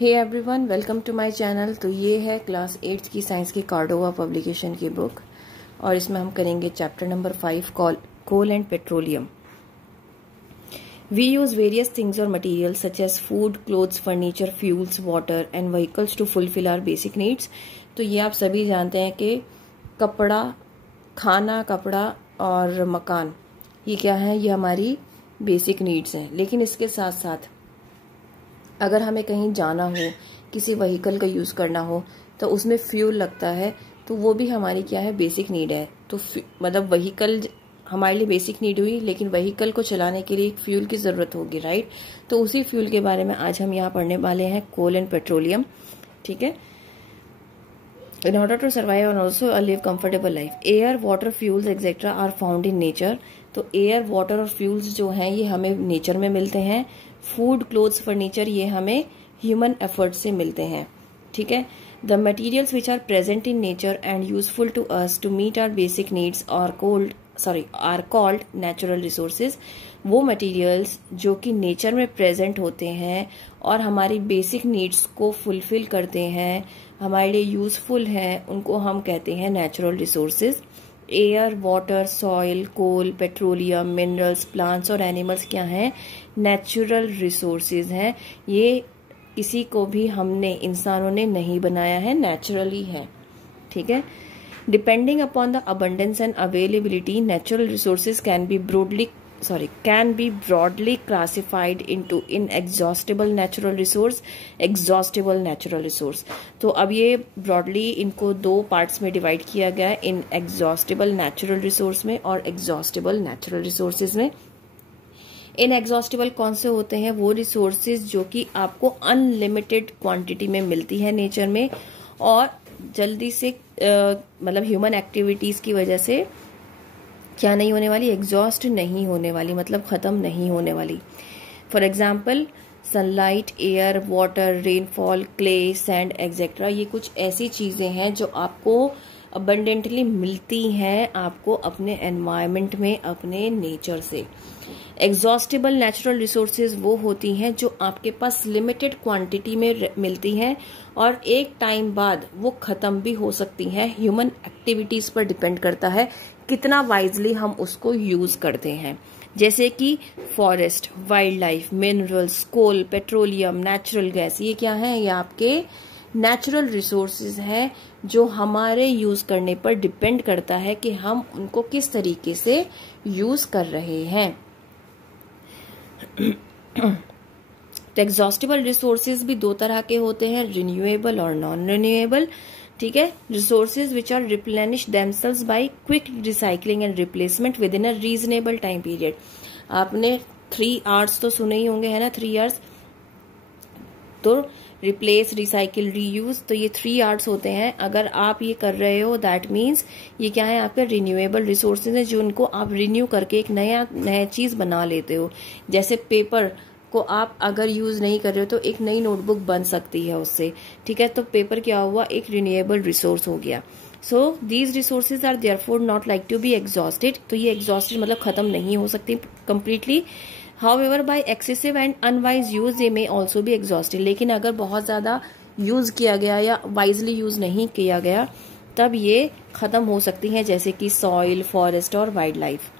Hey everyone, welcome to my channel. तो ये है क्लास 8 की साइंस की कार्डोवा पब्लिकेशन की बुक और इसमें हम करेंगे chapter number 5 coal and petroleum. We use various things और materials such as food, clothes, furniture, fuels, water and vehicles to fulfil our basic needs. तो ये आप सभी जानते हैं कि कपड़ा, खाना, कपड़ा और मकान, ये क्या है? ये हमारी बेसिक नीड्स हैं। लेकिन इसके साथ साथ अगर हमें कहीं जाना हो, किसी व्हीकल का यूज़ करना हो, तो उसमें फ्यूल लगता है, तो वो भी हमारी क्या है? बेसिक नीड है। तो मतलब व्हीकल हमारे लिए बेसिक नीड हुई, लेकिन व्हीकल को चलाने के लिए एक फ्यूल की ज़रूरत होगी, राइट? तो उसी फ्यूल के बारे में आज हम यहाँ पढ़ने वाले हैं, कोल एंड पेट्रोलियम। ठीक है। In order to survive and also live comfortable life, air, water, fuels etc. are found in nature. तो एयर, वाटर और फ्यूल्स जो हैं ये हमें नेचर में मिलते हैं। फूड, क्लोथ्स, फर्नीचर ये हमें ह्यूमन एफर्ट से मिलते हैं। ठीक है। The materials which are present in nature and useful to us to meet our basic needs are called natural resources. वो मटेरियल्स जो कि नेचर में प्रेजेंट होते हैं और हमारी बेसिक नीड्स को फुलफिल करते हैं, हमारे लिए यूजफुल हैं, उनको हम कहते हैं natural resources. Air, water, soil, coal, petroleum, minerals, plants और एनिमल्स क्या हैं? नेचुरल रिसोर्सेज हैं। ये किसी को भी हमने, इंसानों ने नहीं बनाया है, नेचुरली है। ठीक है। Depending upon the abundance and availability, natural resources can be broadly classified into inexhaustible natural resource, exhaustible natural resource। तो अब ये broadly इनको दो पार्ट्स में डिवाइड किया गया है, inexhaustible natural resource में और exhaustible natural resources में। इनएग्जॉस्टिबल कौन से होते हैं? वो रिसोर्सेज जो कि आपको अनलिमिटेड क्वांटिटी में मिलती है नेचर में और जल्दी से मतलब ह्यूमन एक्टिविटीज की वजह से क्या नहीं होने वाली? एग्जॉस्ट नहीं होने वाली, मतलब खत्म नहीं होने वाली। For example sunlight, air, water, rainfall, clay, sand etcetera, ये कुछ ऐसी चीजें हैं जो आपको अबंडेंटली मिलती हैं आपको अपने एनवायरनमेंट में, अपने नेचर से। एग्जॉस्टिबल नेचुरल रिसोर्सेज वो होती हैं जो आपके पास लिमिटेड क्वांटिटी में मिलती हैं और एक टाइम बाद वो खत्म भी हो सकती हैं। ह्यूमन एक्टिविटीज पर डिपेंड करता है कितना वाइजली हम उसको यूज करते हैं। जैसे कि फॉरेस्ट, वाइल्ड लाइफ, मिनरल्स, कोल, पेट्रोलियम, नेचुरल गैस, ये क्या है? ये आपके नेचुरल रिसोर्सेज हैं जो हमारे यूज करने पर डिपेंड करता है कि हम उनको किस तरीके से यूज कर रहे हैं। तो एग्जॉस्टिबल रिसोर्सेज भी दो तरह के होते हैं, रिन्यूएबल और नॉन रिन्यूएबल। ठीक है। Resources which are replenish themselves by quick recycling and replacement within a reasonable time period. आपने 3 R's तो सुने ही होंगे, है ना? 3 R's। तो रिप्लेस, रिसाइकिल, रीयूज, तो ये 3 R's होते हैं। अगर आप ये कर रहे हो, दैट मीन्स ये क्या है? आपके रिन्यूएबल रिसोर्सेज हैं जो उनको आप रिन्यू करके एक नया चीज बना लेते हो। जैसे पेपर को आप अगर यूज नहीं कर रहे हो तो एक नई नोटबुक बन सकती है उससे। ठीक है। तो पेपर क्या हुआ? एक रिन्यूएबल रिसोर्स हो गया। So these resources are therefore not like to be exhausted. तो ये एग्जॉस्टेड मतलब खत्म नहीं हो सकती completely. However, by excessive and unwise use they may also be exhausted। लेकिन अगर बहुत ज्यादा यूज किया गया या वाइजली यूज नहीं किया गया तब ये खत्म हो सकती हैं, जैसे कि सॉइल, फॉरेस्ट और wild life.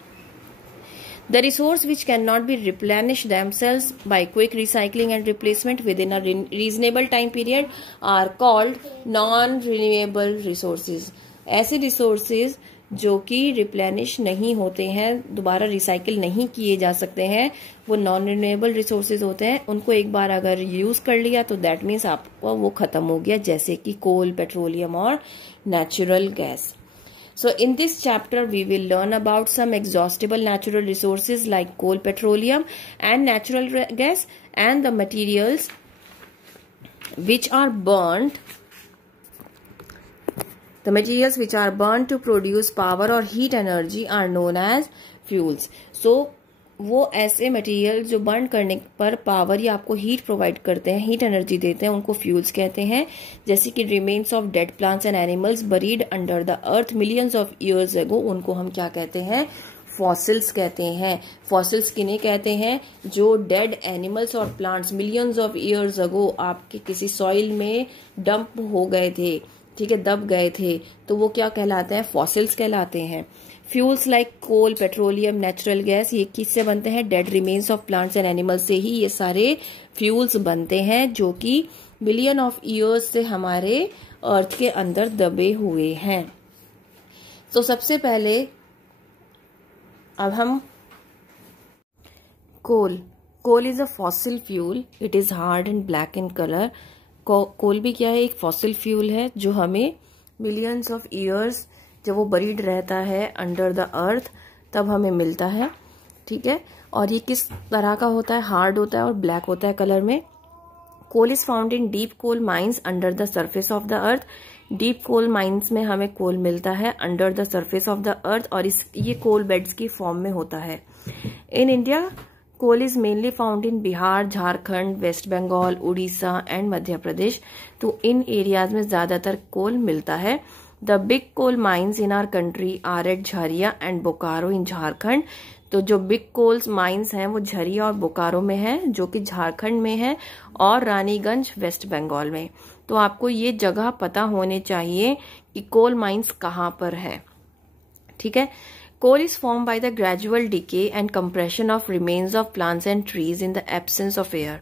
The resource which cannot be replenished themselves by quick recycling and replacement within a reasonable time period are called non-renewable resources। ऐसे resources जो कि रिप्लेनिश नहीं होते हैं, दोबारा रिसाइकिल नहीं किए जा सकते हैं, वो नॉन रिन्यूएबल रिसोर्सेज होते हैं। उनको एक बार अगर यूज कर लिया तो दैट मीन्स आपको वो खत्म हो गया, जैसे कि कोल, पेट्रोलियम और natural gas. So in this chapter we will learn about some exhaustible natural resources like coal, petroleum and natural gas and the materials which are burnt to produce power or heat energy are known as fuels। So वो ऐसे material जो burn करने पर power या आपको heat provide करते हैं, heat energy देते हैं, उनको फ्यूल्स कहते हैं। जैसे कि remains of dead plants and animals buried under the earth millions of years ago, उनको हम क्या कहते हैं? फॉसिल्स कहते हैं। फॉसिल्स किन्हें कहते हैं? जो डेड एनिमल्स और प्लांट्स मिलियंस ऑफ ईयर्स अगो आपके किसी सॉइल में डंप हो गए थे, ठीक है, दब गए थे, तो वो क्या कहलाते हैं? फॉसिल्स कहलाते हैं। फ्यूल्स लाइक कोल, पेट्रोलियम, नेचुरल गैस, ये किससे बनते हैं? Dead remains of plants and animals से ही ये सारे फ्यूल्स बनते हैं, जो कि बिलियन ऑफ ईयर्स से हमारे अर्थ के अंदर दबे हुए हैं। तो सबसे पहले अब हम coal is a fossil fuel, it is hard and black in colour. Coal भी क्या है? एक फॉसिल फ्यूल है जो हमें मिलियंस ऑफ ईयर्स, जब वो बरीड रहता है अंडर द अर्थ, तब हमें मिलता है, ठीक है। और ये किस तरह का होता है? हार्ड होता है और ब्लैक होता है कलर में। Coal is found in deep coal mines under the surface of the earth. Deep coal mines में हमें कोल मिलता है under the surface of the earth, और ये कोल बेड्स की फॉर्म में होता है। In India coal is mainly found in Bihar, Jharkhand, West Bengal, Orissa and Madhya Pradesh. तो इन एरियाज में ज्यादातर कोल मिलता है। The big coal mines in our country are at Jharia and Bokaro in Jharkhand. तो जो बिग कोल्स माइंस हैं वो झरिया और बोकारो में है, जो कि झारखंड में है, और रानीगंज वेस्ट बंगाल में। तो आपको ये जगह पता होने चाहिए कि कोल माइंस कहाँ पर है, ठीक है। Coal is form by the gradual decay and compression of remains of plants and trees in the absence of air.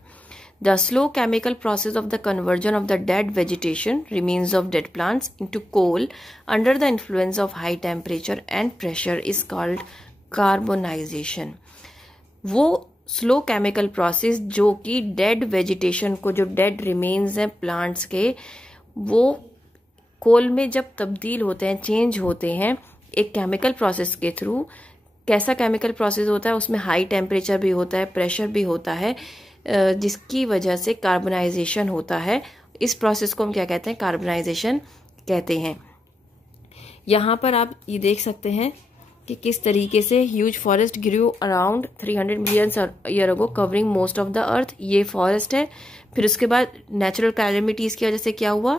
The slow chemical process of the conversion of the dead vegetation, remains of dead plants, into coal under the influence of high temperature and pressure is called carbonization. वो slow chemical process जो कि dead vegetation को, जो dead remains हैं plants के, वो कोल में जब तब्दील होते हैं, चेंज होते हैं एक केमिकल प्रोसेस के थ्रू। कैसा केमिकल प्रोसेस होता है? उसमें हाई टेम्परेचर भी होता है, प्रेशर भी होता है, जिसकी वजह से कार्बनाइजेशन होता है। इस प्रोसेस को हम क्या कहते हैं? कार्बनाइजेशन कहते हैं। यहाँ पर आप ये देख सकते हैं कि किस तरीके से huge forest grew around 300 million year ago covering most of the earth. ये फॉरेस्ट है। फिर उसके बाद नेचुरल कैलेमिटीज की वजह से क्या हुआ?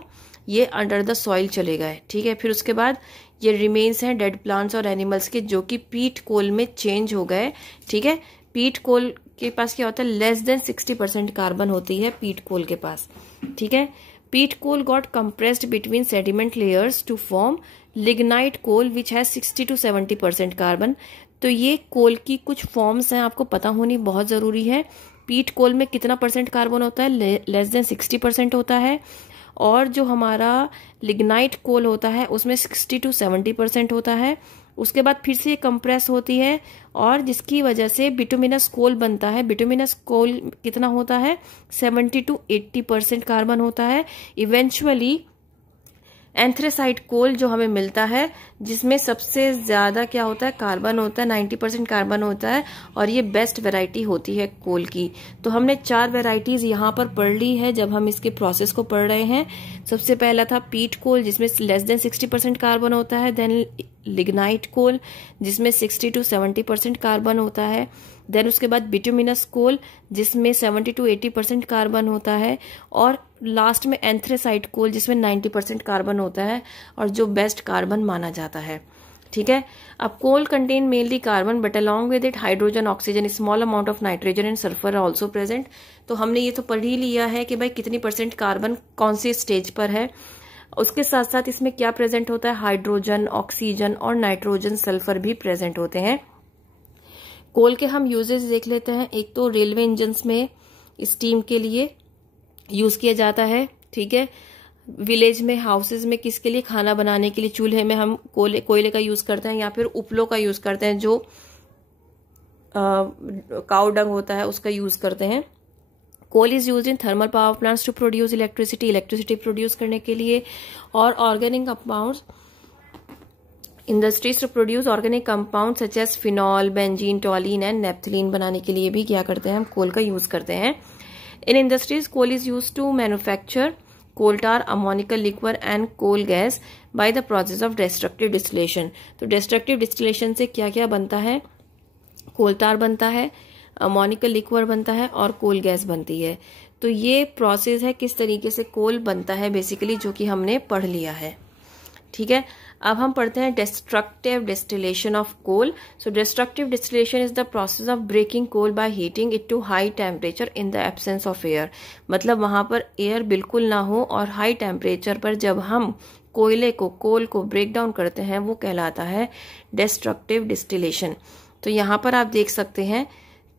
ये अंडर द सॉइल चले गए, ठीक है। फिर उसके बाद ये रिमेन्स हैं डेड प्लांट्स और एनिमल्स के, जो कि पीट कोल में चेंज हो गए, ठीक है। पीट कोल के पास क्या होता है? लेस देन 60% कार्बन होती है पीट कोल के पास, ठीक है। Peat coal got compressed between sediment layers to form lignite coal which has 60 to 70% carbon. तो ये कोल की कुछ फॉर्म्स हैं, आपको पता होनी बहुत जरूरी है। पीट कोल में कितना परसेंट कार्बन होता है? लेस देन 60% होता है। और जो हमारा लिग्नाइट कोल होता है उसमें 60 to 70% होता है। उसके बाद फिर से ये कंप्रेस होती है, और जिसकी वजह से बिटुमिनस कोल बनता है। बिटुमिनस कोल कितना होता है? 70 to 80% कार्बन होता है। इवेंचुअली एंथ्रेसाइट कोल जो हमें मिलता है, जिसमें सबसे ज्यादा क्या होता है? कार्बन होता है, 90% कार्बन होता है, और ये बेस्ट वैरायटी होती है कोल की। तो हमने 4 वैरायटीज यहाँ पर पढ़ ली है जब हम इसके प्रोसेस को पढ़ रहे हैं। सबसे पहला था पीट कोल, जिसमें लेस देन 60% कार्बन होता है। देन लिग्नाइट कोल, जिसमें 60 to 70% कार्बन होता है। देन उसके बाद बिटुमिनस कोल, जिसमें 70 to 80% कार्बन होता है। और लास्ट में एंथ्रेसाइट कोल, जिसमें 90% कार्बन होता है, और जो बेस्ट कार्बन माना जाता है, ठीक है। अब coal contain mainly carbon, but along with it hydrogen, oxygen, small amount of nitrogen and sulphur are also present. तो हमने ये तो पढ़ ही लिया है कि भाई कितनी परसेंट कार्बन कौन सी स्टेज पर है। उसके साथ साथ इसमें क्या प्रेजेंट होता है? हाइड्रोजन, ऑक्सीजन और नाइट्रोजन, सल्फर भी प्रेजेंट होते हैं। कोल के हम यूजेस देख लेते हैं। एक तो रेलवे इंजन्स में स्टीम के लिए यूज किया जाता है, ठीक है। विलेज में, हाउसेज में किसके लिए? खाना बनाने के लिए। चूल्हे में हम कोयले का यूज करते हैं, या फिर उपलों का यूज करते हैं, जो काऊ डंग होता है उसका यूज करते हैं। Coal is use in thermal power plants to produce electricity, electricity produce करने के लिए। और organic compounds, industries to produce organic compound such as phenol, benzene, toluene and naphthalene बनाने के लिए भी क्या करते हैं? हम कोल का यूज करते हैं। In industries coal is use to manufacture coal tar, ammoniacal liquor and coal gas by the process of destructive distillation. तो डिस्ट्रक्टिव डिस्टिलेशन से क्या क्या बनता है? कोल टार बनता है, अमोनिकल लिक्वर बनता है, और कोल गैस बनती है। तो ये प्रोसेस है किस तरीके से कोल बनता है बेसिकली, जो कि हमने पढ़ लिया है, ठीक है, अब हम पढ़ते हैं destructive distillation of coal. So destructive distillation is the process of breaking coal by heating it to high temperature in the absence of air. मतलब वहां पर एयर बिल्कुल ना हो और हाई टेम्परेचर पर जब हम कोयले को, कोल को ब्रेक डाउन करते हैं, वो कहलाता है destructive distillation. तो यहाँ पर आप देख सकते हैं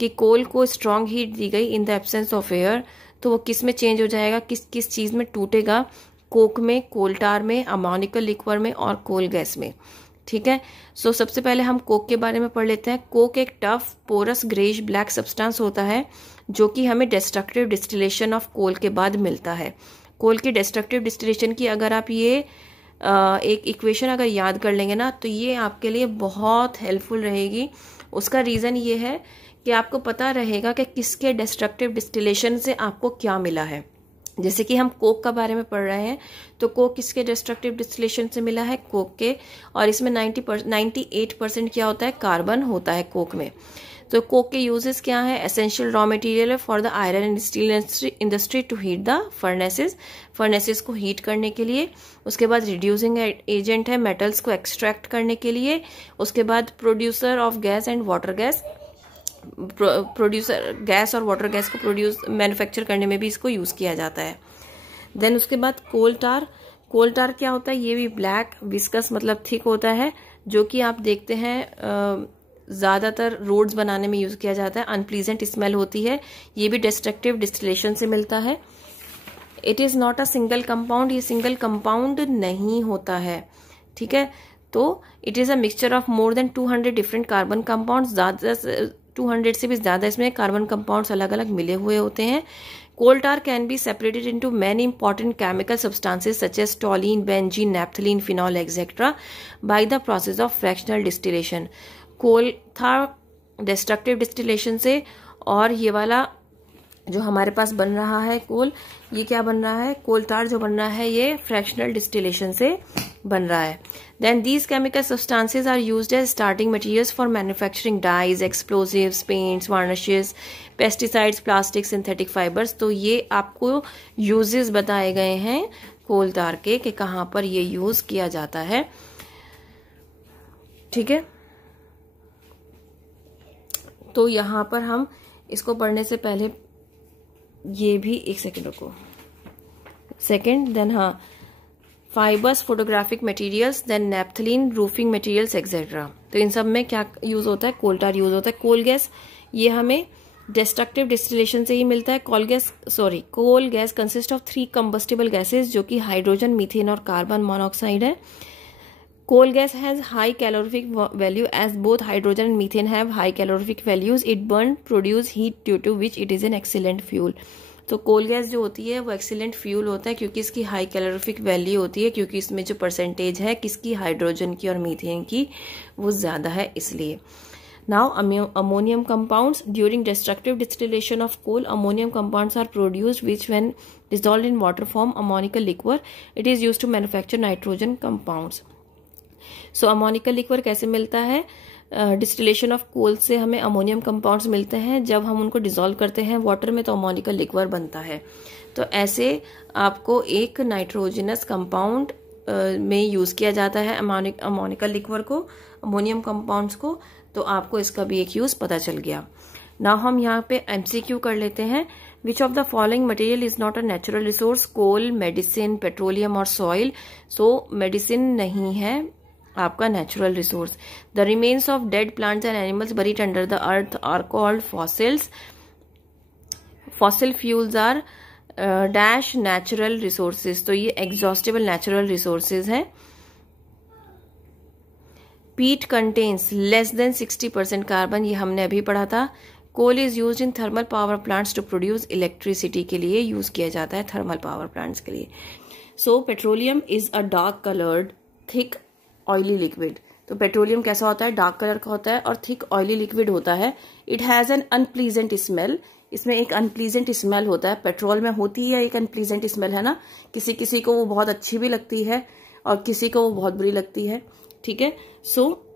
कि कोल को स्ट्रॉन्ग हीट दी गई इन द एब्सेंस ऑफ एयर, तो वो किस में चेंज हो जाएगा, किस किस चीज में टूटेगा, कोक में, कोल टार में, अमोनिकल लिक्वर में और कोल गैस में. ठीक है, सो सबसे पहले हम कोक के बारे में पढ़ लेते हैं. कोक एक tough porous greyish black substance होता है जो कि हमें डिस्ट्रक्टिव डिस्टिलेशन ऑफ कोल के बाद मिलता है. कोल की डिस्ट्रक्टिव डिस्टिलेशन की अगर आप ये एक इक्वेशन अगर याद कर लेंगे ना, तो ये आपके लिए बहुत हेल्पफुल रहेगी. उसका रीज़न ये है कि आपको पता रहेगा कि किसके डिस्ट्रक्टिव डिस्टिलेशन से आपको क्या मिला है. जैसे कि हम कोक का बारे में पढ़ रहे हैं, तो कोक किसके डिस्ट्रक्टिव डिस्टिलेशन से मिला है, कोक के, और इसमें 98% क्या होता है, कार्बन होता है कोक में. तो कोक के यूजेस क्या है, एसेंशियल रॉ मटेरियल है for the iron and steel industry to heat the furnaces को हीट करने के लिए. उसके बाद रिड्यूसिंग एजेंट है मेटल्स को एक्सट्रैक्ट करने के लिए. उसके बाद producer of gas and water gas, producer gas और वाटर गैस को मैन्युफैक्चर करने में भी इसको यूज किया जाता है. देन उसके बाद कोल टार. कोल टार क्या होता है, ये भी ब्लैक विस्कस मतलब थिक होता है, जो कि आप देखते हैं ज्यादातर रोड्स बनाने में यूज किया जाता है. अनप्लीजेंट स्मेल होती है, ये भी डिस्ट्रक्टिव डिस्टिलेशन से मिलता है. It is not a single compound, ये सिंगल कंपाउंड नहीं होता है. ठीक है, तो it is a mixture of more than 200 different carbon compound. 200 से भी ज्यादा इसमें कार्बन कंपाउंड्स अलग अलग मिले हुए होते हैं. Coal tar can be separated into many important chemical substances such as toluene, benzene, naphthalene, phenol etcetera by the process of fractional distillation. Coal था डिस्ट्रक्टिव डिस्टिलेशन से, और ये वाला जो हमारे पास बन रहा है कोल, ये क्या बन रहा है, कोल टार जो बन रहा है ये फ्रैक्शनल डिस्टिलेशन से बन रहा है. Then these chemical substances are used as starting materials for manufacturing dyes, explosives, paints, varnishes, pesticides, plastic, synthetic fibres. तो ये आपको यूजेस बताए गए हैं कोल टार के कि कहाँ पर ये यूज किया जाता है. ठीक है, तो यहाँ पर हम इसको पढ़ने से पहले ये भी एक सेकेंड रुको, देन हाँ, fibres, photographic materials, then naphthalene, roofing materials etcetera. तो इन सब में क्या यूज होता है, कोल टार यूज होता है. कोल गैस ये हमें डिस्ट्रक्टिव डिस्टिलेशन से ही मिलता है. Coal gas consist of 3 combustible gases, जो कि हाइड्रोजन, मीथेन और कार्बन मोनोऑक्साइड है. Coal gas has high calorific value as both hydrogen and methane have high calorific values. It burn, produce heat due to which it is an excellent fuel. तो कोल gas जो होती है वो excellent fuel होता है क्योंकि इसकी हाई कैलोरीफिक वैल्यू होती है, क्योंकि इसमें जो परसेंटेज है किसकी, हाइड्रोजन की और मीथेन की, वो ज्यादा है इसलिए. Now ammonium compounds. During destructive distillation of coal, ammonium compounds are produced which when dissolved in water form ammonical liquor. It is used to manufacture nitrogen compounds. So ammoniacal liquor कैसे मिलता है, distillation of coal से हमें ammonium compounds मिलते हैं. जब हम उनको डिसॉल्व करते हैं वाटर में तो अमोनिकल लिक्वर बनता है. तो ऐसे आपको एक नाइट्रोजनस कंपाउंड में यूज किया जाता है अमोनिकल लिक्वर को, अमोनियम कंपाउंड्स को. तो आपको इसका भी एक यूज पता चल गया. नाउ हम यहाँ पे एमसीक्यू कर लेते हैं. Which of the following material is not a natural resource, coal, medicine, petroleum और सॉइल. सो मेडिसिन नहीं है आपका natural resource. The remains of dead plants and animals buried under the earth are called fossils. Fossil fuels are dash natural resources. तो ये exhaustible natural resources हैं. पीट contains less than 60% carbon, ये हमने अभी पढ़ा था. Coal is use in thermal power plants to produce electricity के लिए यूज किया जाता है, थर्मल पावर प्लांट्स के लिए. So petroleum is a dark coloured thick oily liquid. तो पेट्रोलियम कैसा होता है, डार्क कलर का होता है और थिक ऑयली लिक्विड होता है. It has an unpleasant smell. इसमें एक अनप्लीजेंट स्मेल होता है. पेट्रोल में होती है एक अनप्लीजेंट स्मेल, है ना. किसी किसी को वो बहुत अच्छी भी लगती है और किसी को वो बहुत बुरी लगती है. ठीक है, so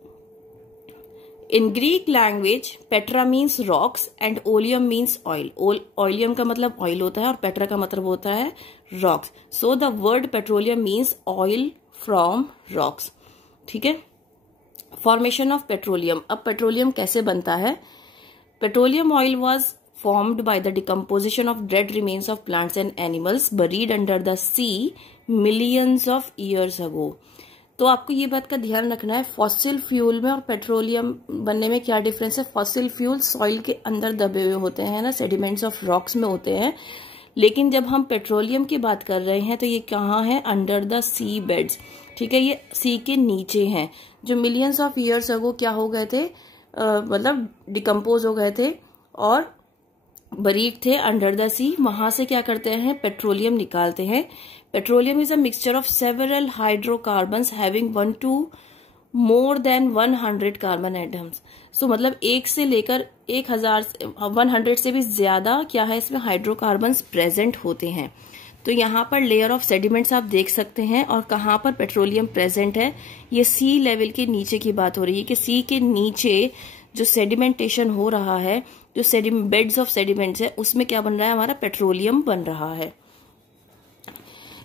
in Greek language petra means rocks and oleum means oil. Oleum का मतलब ऑयल होता है और पेट्रा का मतलब होता है rocks. So the word petroleum means oil from rocks. ठीक है, फॉर्मेशन ऑफ पेट्रोलियम। अब पेट्रोलियम कैसे बनता है? Petroleum oil was formed by the decomposition of dead remains of plants and animals buried under the sea millions of years ago। तो आपको ये बात का ध्यान रखना है, फॉसिल फ्यूल में और पेट्रोलियम बनने में क्या डिफरेंस है। फॉसिल फ्यूल सॉइल के अंदर दबे हुए होते हैं ना, सेडिमेंट्स ऑफ रॉक्स में होते हैं, लेकिन जब हम पेट्रोलियम की बात कर रहे हैं तो ये कहाँ है? Under the sea beds. ठीक है, ये सी के नीचे हैं, जो मिलियंस ऑफ ईयर्स अगो क्या हो गए थे, मतलब डिकम्पोज हो गए थे और बरीड थे अंडर द सी। वहां से क्या करते हैं? पेट्रोलियम निकालते हैं। Petroleum is a mixture of several hydrocarbons having 1 to more than 100 carbon atoms. So मतलब 1 से लेकर 100 से भी ज्यादा क्या है इसमें हाइड्रोकार्बन्स प्रेजेंट होते हैं। तो यहाँ पर लेयर ऑफ सेडिमेंट्स आप देख सकते हैं, और कहाँ पर पेट्रोलियम प्रेजेंट है, ये सी लेवल के नीचे की बात हो रही है कि सी के नीचे जो सेडिमेंटेशन हो रहा है, जो बेड्स ऑफ सेडिमेंट्स है, उसमें क्या बन रहा है? हमारा पेट्रोलियम बन रहा है।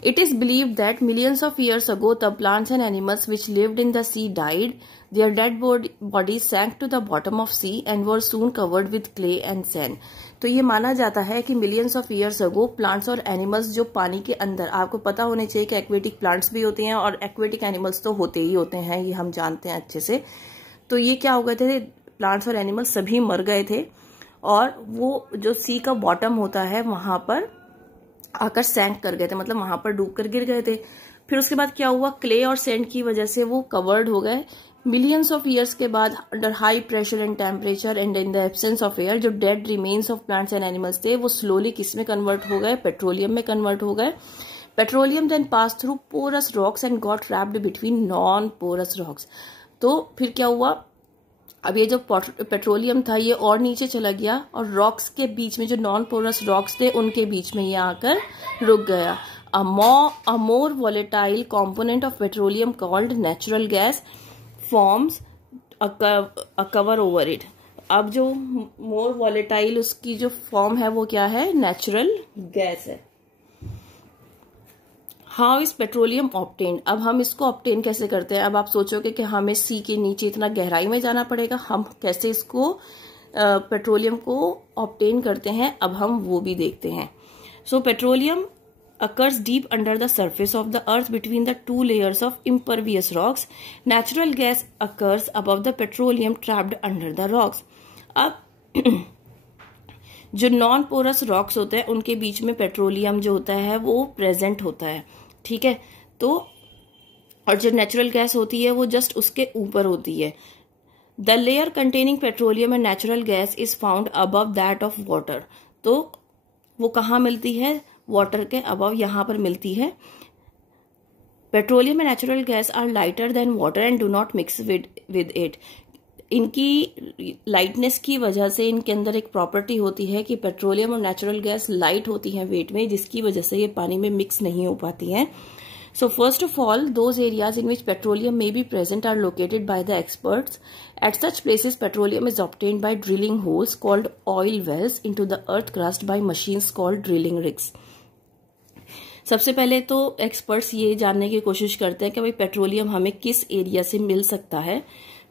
It is believed that millions of years ago the plants and animals which lived in the sea died, their dead bodies sank to the bottom of sea and were soon covered with clay and sand. तो ये माना जाता है कि millions of years ago plants और animals जो पानी के अंदर, आपको पता होने चाहिए कि एक्वेटिक प्लांट्स भी होते हैं और एक्वेटिक एनिमल्स तो होते ही होते हैं, ये हम जानते हैं अच्छे से। तो ये क्या हो गए थे? प्लांट्स और एनिमल्स सभी मर गए थे, और वो जो सी का बॉटम होता है वहां पर आकर सैंक कर गए थे, मतलब वहां पर डूब कर गिर गए थे। फिर उसके बाद क्या हुआ? क्ले और सैंड की वजह से वो कवर्ड हो गए। मिलियंस ऑफ ईयर्स के बाद under high pressure and temperature and in the absence of air, जो dead remains of plants and animals थे वो स्लोली किस में कन्वर्ट हो गए? पेट्रोलियम में कन्वर्ट हो गए। Petroleum then pass through porous rocks and got trapped between non porous rocks. तो फिर क्या हुआ? अब ये जो पेट्रोलियम था ये और नीचे चला गया, और रॉक्स के बीच में जो नॉन पोरस रॉक्स थे उनके बीच में ये आकर रुक गया। A more volatile component of petroleum called natural gas forms a cover over it. अब जो मोर वॉलेटाइल उसकी जो फॉर्म है वो क्या है? नेचुरल गैस है। How is petroleum obtained? अब हम इसको ऑब्टेन कैसे करते हैं? अब आप सोचोगे कि हमें सी के नीचे इतना गहराई में जाना पड़ेगा, हम कैसे इसको पेट्रोलियम को ऑब्टेन करते हैं, अब हम वो भी देखते हैं। सो petroleum occurs deep under the surface of the earth between the two layers of impervious rocks. Natural gas occurs above the petroleum trapped under the rocks. अब जो नॉन पोरस रॉक्स होते हैं उनके बीच में पेट्रोलियम जो होता है वो प्रेजेंट होता है। ठीक है, तो और जो नेचुरल गैस होती है वो जस्ट उसके ऊपर होती है। The layer containing petroleum and natural gas is found above that of water. तो वो कहाँ मिलती है? वाटर के अबव यहां पर मिलती है। Petroleum and natural gas are lighter than water and do not mix with it. इनकी लाइटनेस की वजह से इनके अंदर एक प्रॉपर्टी होती है कि पेट्रोलियम और नेचुरल गैस लाइट होती है वेट में, जिसकी वजह से ये पानी में मिक्स नहीं हो पाती हैं। So first of all, those areas in which petroleum may be present are located by the experts. At such places, petroleum is obtained by drilling holes called oil wells into the earth crust by machines called drilling rigs. सबसे पहले तो experts ये जानने की कोशिश करते हैं कि भाई पेट्रोलियम हमें किस एरिया से मिल सकता है।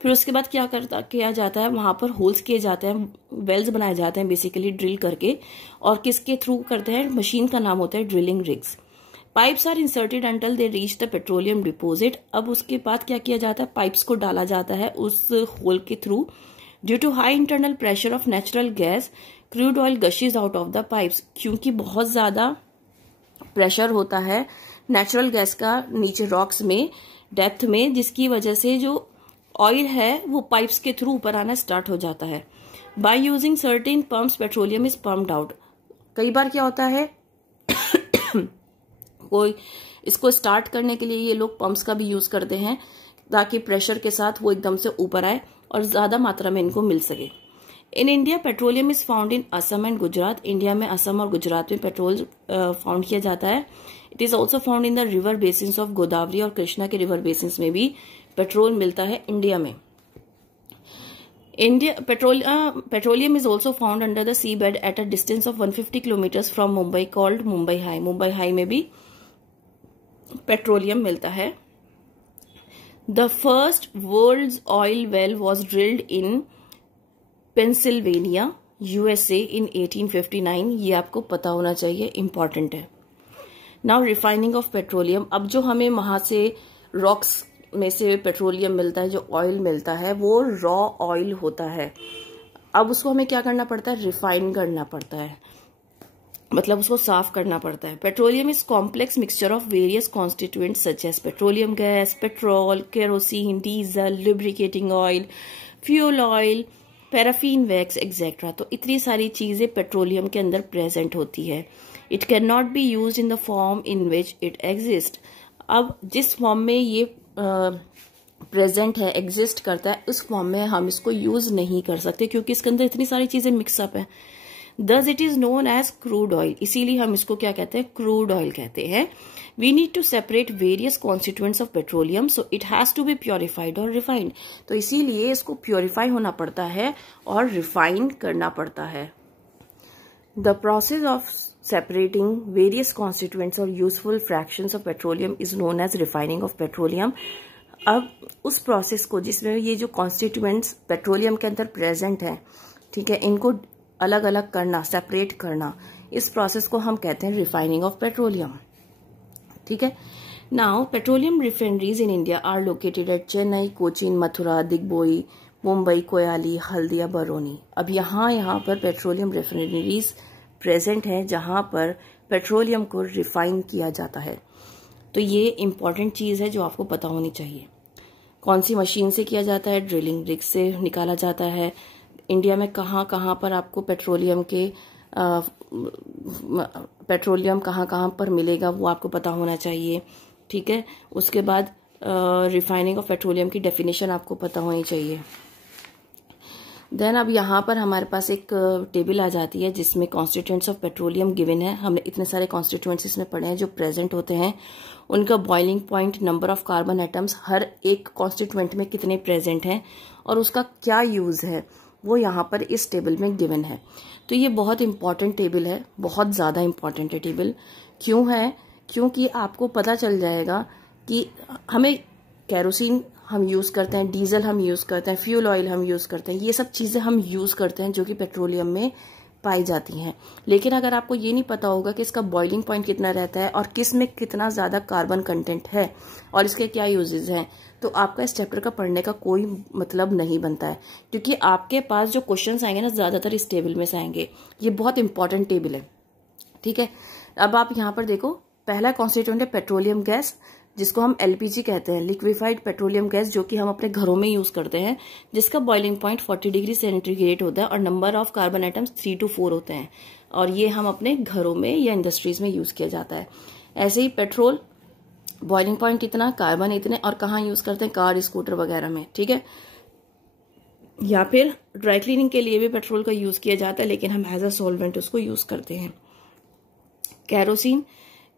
फिर उसके बाद किया जाता है, वहां पर होल्स किए जाते हैं, वेल्स बनाए जाते हैं बेसिकली ड्रिल करके, और किसके थ्रू करते हैं? मशीन का नाम होता है drilling rigs. Pipes are inserted until they reach the petroleum deposit. अब उसके बाद क्या किया जाता है? पाइप्स को डाला जाता है उस होल के through. Due to high internal pressure of natural gas, crude oil gushes out of the pipes. क्योंकि बहुत ज्यादा प्रेशर होता है नेचुरल गैस का नीचे रॉक्स में, डेप्थ में, जिसकी वजह से जो ऑयल है वो पाइप्स के थ्रू ऊपर आना स्टार्ट हो जाता है। By using certain pumps petroleum is pumped out. कई बार क्या होता है कोई इसको स्टार्ट करने के लिए ये लोग पंप्स का भी यूज करते हैं ताकि प्रेशर के साथ वो एकदम से ऊपर आए और ज्यादा मात्रा में इनको मिल सके। In India petroleum is found in Assam and Gujarat. India में असम और गुजरात में पेट्रोल फाउंड किया जाता है। It is also found in the river basins of Godavari और कृष्णा के रिवर बेसिन्स में भी पेट्रोल मिलता है इंडिया में। Petroleum is also found under the sea bed at a distance of 150 kilometres from Mumbai called Mumbai high. Mumbai High में भी पेट्रोलियम मिलता है। The first world's oil well was drilled in Pennsylvania USA in 1859। ये आपको पता होना चाहिए, इंपॉर्टेंट है। Now refining of petroleum. अब जो हमें वहां से रॉक्स में से पेट्रोलियम मिलता है, जो ऑयल मिलता है, वो रॉ ऑयल होता है। अब उसको हमें क्या करना पड़ता है? रिफाइन करना पड़ता है, मतलब उसको साफ करना पड़ता है। Petroleum is complex mixture of various constituents such as petroleum gas, petrol, kerosene, diesel, lubricating oil, fuel oil, paraffin wax etcetera. तो इतनी सारी चीजें पेट्रोलियम के अंदर प्रेजेंट होती है। It can not be use in the form in which it exist. अब जिस फॉर्म में ये प्रेजेंट है, एग्जिस्ट करता है, उस फॉर्म में हम इसको यूज नहीं कर सकते क्योंकि इसके अंदर इतनी सारी चीजें मिक्सअप है। Thus it is known as crude oil. इसीलिए हम इसको क्या कहते हैं? क्रूड ऑयल कहते हैं। We need to separate various constituents of petroleum, so it has to be purified और रिफाइंड। तो इसीलिए इसको प्योरीफाई होना पड़ता है और रिफाइन करना पड़ता है। The process of separating various constituents or useful fractions of petroleum is known as refining of petroleum। अब उस प्रोसेस को जिसमें ये जो कॉन्स्टिट्यूएंट्स पेट्रोलियम के अंदर प्रेजेंट हैं, ठीक है, इनको अलग अलग करना, सेपरेट करना, इस प्रोसेस को हम कहते हैं रिफाइनिंग ऑफ पेट्रोलियम। ठीक है। Now petroleum refineries in India are located at Chennai, Cochin, Mathura, Digboi, Mumbai, Koyali, Haldia, Barauni. अब यहाँ पर पेट्रोलियम रिफाइनरीज प्रेजेंट है जहां पर पेट्रोलियम को रिफाइन किया जाता है। तो ये इंपॉर्टेंट चीज है जो आपको पता होनी चाहिए। कौन सी मशीन से किया जाता है? ड्रिलिंग रिग से निकाला जाता है। इंडिया में कहाँ पर आपको पेट्रोलियम कहाँ पर मिलेगा वो आपको पता होना चाहिए। ठीक है। उसके बाद रिफाइनिंग ऑफ पेट्रोलियम की डेफिनेशन आपको पता होनी चाहिए। देन अब यहाँ पर हमारे पास एक टेबल आ जाती है जिसमें कॉन्स्टिट्यूएंट्स ऑफ पेट्रोलियम गिवन है। हमने इतने सारे कॉन्स्टिट्यूएंट्स इसमें पढ़े हैं जो प्रेजेंट होते हैं, उनका boiling point, number of carbon atoms, हर एक कॉन्स्टिट्यूएंट में कितने प्रेजेंट हैं और उसका क्या यूज है, वो यहाँ पर इस टेबल में गिवन है। तो ये बहुत इंपॉर्टेंट टेबल है, बहुत ज्यादा इंपॉर्टेंट है टेबल। क्यों है? क्योंकि आपको पता चल जाएगा कि हमें केरोसिन हम यूज करते हैं, डीजल हम यूज करते हैं, फ्यूल ऑयल हम यूज करते हैं, ये सब चीजें हम यूज करते हैं जो कि पेट्रोलियम में पाई जाती हैं। लेकिन अगर आपको ये नहीं पता होगा कि इसका बॉइलिंग पॉइंट कितना रहता है और किस में कितना ज्यादा कार्बन कंटेंट है और इसके क्या यूजेस हैं, तो आपका इस चैप्टर का पढ़ने का कोई मतलब नहीं बनता है। क्योंकि आपके पास जो क्वेश्चंस आएंगे ना, ज्यादातर इस टेबल में से आएंगे। ये बहुत इंपॉर्टेंट टेबल है। ठीक है। अब आप यहाँ पर देखो, पहला कॉन्स्टिट्यूएंट है पेट्रोलियम गैस, जिसको हम एलपीजी कहते हैं, लिक्विफाइड पेट्रोलियम गैस, जो कि हम अपने घरों में यूज करते हैं, जिसका बॉइलिंग पॉइंट 40 डिग्री सेंटीग्रेड होता है और number of carbon atoms 3 to 4 होते हैं, और ये हम अपने घरों में या इंडस्ट्रीज में यूज किया जाता है। ऐसे ही पेट्रोल, बॉइलिंग पॉइंट इतना, कार्बन इतने, और कहाँ यूज करते हैं? कार, स्कूटर वगैरह में। ठीक है। या फिर ड्राई क्लीनिंग के लिए भी पेट्रोल का यूज किया जाता है, लेकिन हम एज अ सॉल्वेंट उसको यूज करते हैं।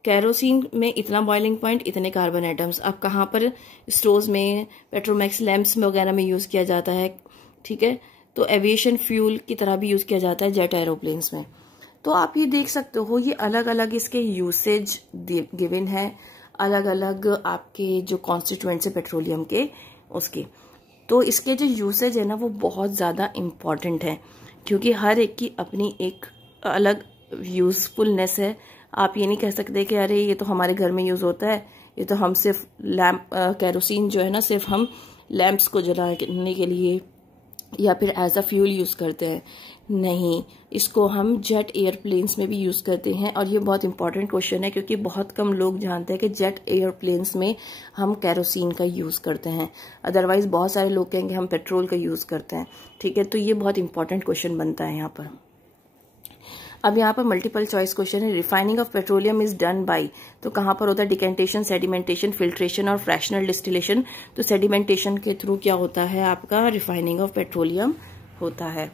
कैरोसिन में इतना बॉइलिंग पॉइंट, इतने कार्बन एटम्स। अब कहाँ पर? स्टोव्स में, पेट्रोमैक्स लैंप्स में वगैरह में यूज किया जाता है। ठीक है। तो एविएशन फ्यूल की तरह भी यूज किया जाता है जेट एरोप्लेन्स में। तो आप ये देख सकते हो, ये अलग अलग इसके यूसेज गिवन है, अलग अलग आपके जो कॉन्स्टिट्यूएंट्स है पेट्रोलियम के, उसके। तो इसके जो यूसेज है ना, वो बहुत ज्यादा इंपॉर्टेंट है, क्योंकि हर एक की अपनी एक अलग यूजफुलनेस है। आप ये नहीं कह सकते कि अरे ये तो हमारे घर में यूज होता है, ये तो हम सिर्फ लैम्प, केरोसिन जो है ना, सिर्फ हम लैंप्स को जलाने के लिए या फिर एज अ फ्यूल यूज करते हैं। नहीं, इसको हम जेट एयरप्लेन्स में भी यूज करते हैं। और ये बहुत इंपॉर्टेंट क्वेश्चन है, क्योंकि बहुत कम लोग जानते हैं कि जेट एयरप्लेन्स में हम केरोसिन का यूज करते हैं। अदरवाइज बहुत सारे लोग कहेंगे हम पेट्रोल का यूज करते हैं। ठीक है। तो ये बहुत इंपॉर्टेंट क्वेश्चन बनता है यहाँ पर। अब यहाँ पर मल्टीपल चॉइस क्वेश्चन है। Refining of petroleum is done by, तो कहाँ पर होता है? डिकेंटेशन, सेडिमेंटेशन, फिल्ट्रेशन और फ्रैक्शनल डिस्टिलेशन। तो सेडिमेंटेशन के थ्रू क्या होता है? आपका रिफाइनिंग ऑफ पेट्रोलियम होता है।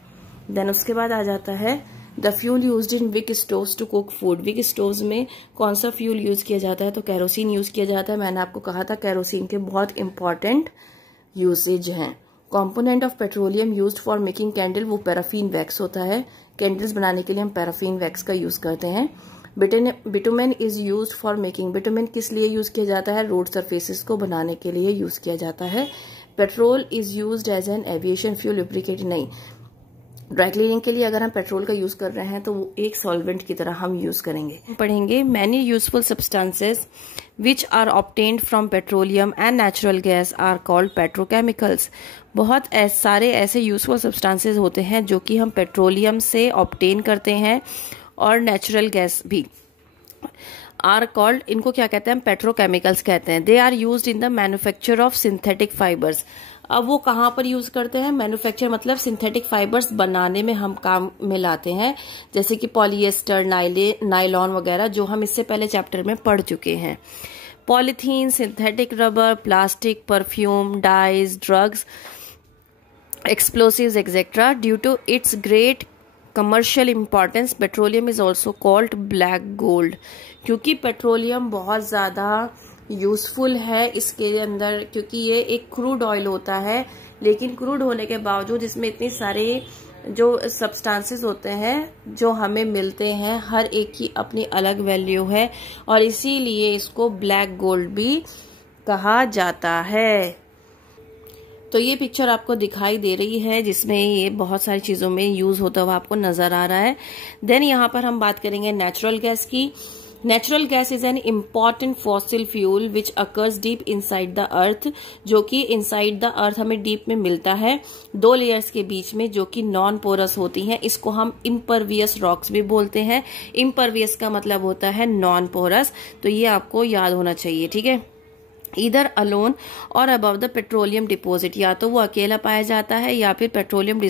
देन उसके बाद आ जाता है the fuel used in wick stoves to cook food. Wick stoves में कौन सा फ्यूल यूज किया जाता है? तो केरोसिन यूज किया जाता है। मैंने आपको कहा था केरोसिन के बहुत इंपॉर्टेंट यूसेज हैं। Component of petroleum used for making candle, वो पैराफिन वैक्स होता है। कैंडल्स बनाने के लिए हम पैराफिन वैक्स का यूज करते हैं। Bitumen is used for making, bitumen किस लिए यूज किया जाता है? रोड सरफेसेस को बनाने के लिए यूज किया जाता है। Petrol is used as an aviation fuel lubricate, नहीं, ड्राई क्लीनिंग के लिए अगर हम पेट्रोल का यूज कर रहे हैं तो वो एक सॉल्वेंट की तरह हम यूज करेंगे। पढ़ेंगे many useful substances which are obtained from petroleum and natural gas are called petrochemicals. बहुत सारे ऐसे यूजफुल सब्सटेंसेस होते हैं जो कि हम पेट्रोलियम से ऑब्टेन करते हैं और नेचुरल गैस भी आर कॉल्ड, इनको क्या कहते हैं? पेट्रोकेमिकल्स कहते हैं। They are used in the manufacture of synthetic fibres. अब वो कहाँ पर यूज करते हैं? मैन्युफैक्चर मतलब सिंथेटिक फाइबर्स बनाने में हम काम में लाते हैं, जैसे कि पॉलिएस्टर, नायलॉन वगैरह, जो हम इससे पहले चैप्टर में पढ़ चुके हैं। Polythene, synthetic rubber, plastic, perfume, dyes, drugs, explosives et cetera. Due to its great commercial importance petroleum is also called black gold. क्योंकि पेट्रोलियम बहुत ज्यादा यूजफुल है इसके अंदर, क्योंकि ये एक क्रूड ऑयल होता है, लेकिन क्रूड होने के बावजूद इसमें इतनी सारे जो सब्सटेंसेस होते हैं जो हमें मिलते हैं, हर एक की अपनी अलग वैल्यू है और इसीलिए इसको ब्लैक गोल्ड भी कहा जाता है। तो ये पिक्चर आपको दिखाई दे रही है जिसमें ये बहुत सारी चीजों में यूज होता हुआ आपको नजर आ रहा है। देन यहाँ पर हम बात करेंगे नेचुरल गैस की। Natural gas is an important fossil fuel which occurs deep inside the earth, जो कि इनसाइड द अर्थ हमें डीप में मिलता है, 2 लेयर्स के बीच में, जो कि नॉन पोरस होती हैं। इसको हम इम्परवियस रॉक्स भी बोलते हैं। इम्परवियस का मतलब होता है नॉन पोरस, तो ये आपको याद होना चाहिए, ठीक है। इधर अलोन और अबव द पेट्रोलियम डिपॉजिट, या तो वो अकेला पाया जाता है या फिर पेट्रोलियम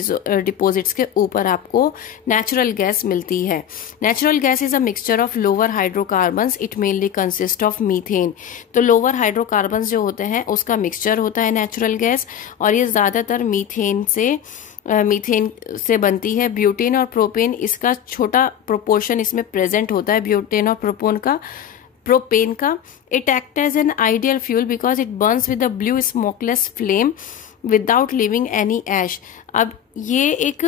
डिपॉजिट्स के ऊपर आपको नेचुरल गैस मिलती है। Natural gas is a mixture of lower hydrocarbons, it mainly consist of methane. तो लोअर हाइड्रोकार्बन्स जो होते हैं उसका मिक्सचर होता है नेचुरल गैस, और ये ज्यादातर मीथेन से बनती है। ब्यूटेन और प्रोपेन, इसका छोटा प्रोपोर्शन इसमें प्रेजेंट होता है, ब्यूटेन और प्रोपेन का। It act as an ideal fuel because it burns with a blue smokeless flame without leaving any ash. अब ये एक